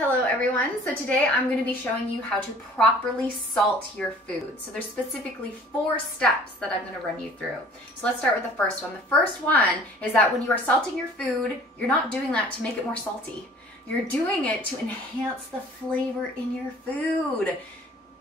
Hello everyone. So today I'm going to be showing you how to properly salt your food. So there's specifically 4 steps that I'm going to run you through. So let's start with the first one. The first one is that when you are salting your food, you're not doing that to make it more salty. You're doing it to enhance the flavor in your food.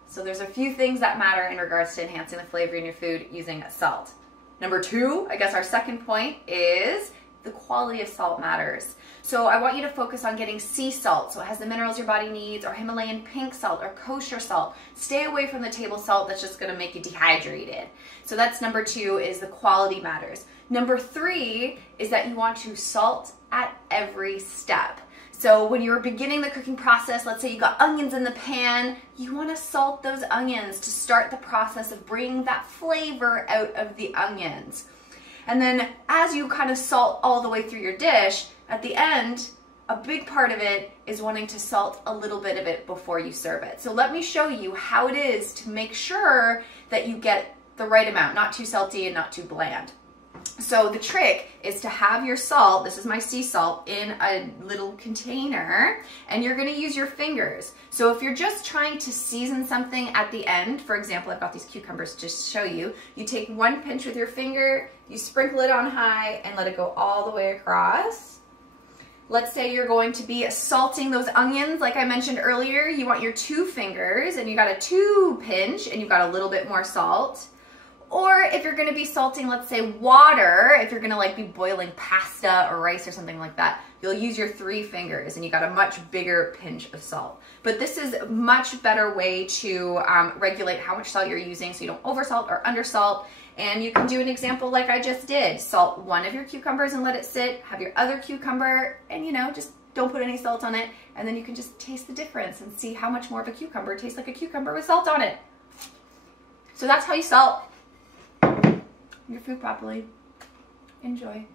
So there's a few things that matter in regards to enhancing the flavor in your food using salt. Number 2, I guess our second point is the quality of salt matters. So I want you to focus on getting sea salt, so it has the minerals your body needs, or Himalayan pink salt, or kosher salt. Stay away from the table salt that's just going to make you dehydrated. So that's number 2, is the quality matters. Number 3 is that you want to salt at every step. So when you're beginning the cooking process, let's say you got onions in the pan, you want to salt those onions to start the process of bringing that flavor out of the onions. And then as you kind of salt all the way through your dish, at the end, a big part of it is wanting to salt a little bit of it before you serve it. So let me show you how it is to make sure that you get the right amount, not too salty and not too bland. So the trick is to have your salt, this is my sea salt, in a little container, and you're going to use your fingers. So if you're just trying to season something at the end, for example, I've got these cucumbers to just show you, you take one pinch with your finger, you sprinkle it on high, and let it go all the way across. Let's say you're going to be salting those onions, like I mentioned earlier, you want your 2 fingers, and you got a 2 pinch, and you've got a little bit more salt. Or if you're gonna be salting, let's say water, if you're gonna like be boiling pasta or rice or something like that, you'll use your 3 fingers and you got a much bigger pinch of salt. But this is a much better way to regulate how much salt you're using so you don't oversalt or undersalt. And you can do an example like I just did. Salt one of your cucumbers and let it sit, have your other cucumber and just don't put any salt on it. And then you can just taste the difference and see how much more of a cucumber tastes like a cucumber with salt on it. So that's how you salt your food properly. Enjoy.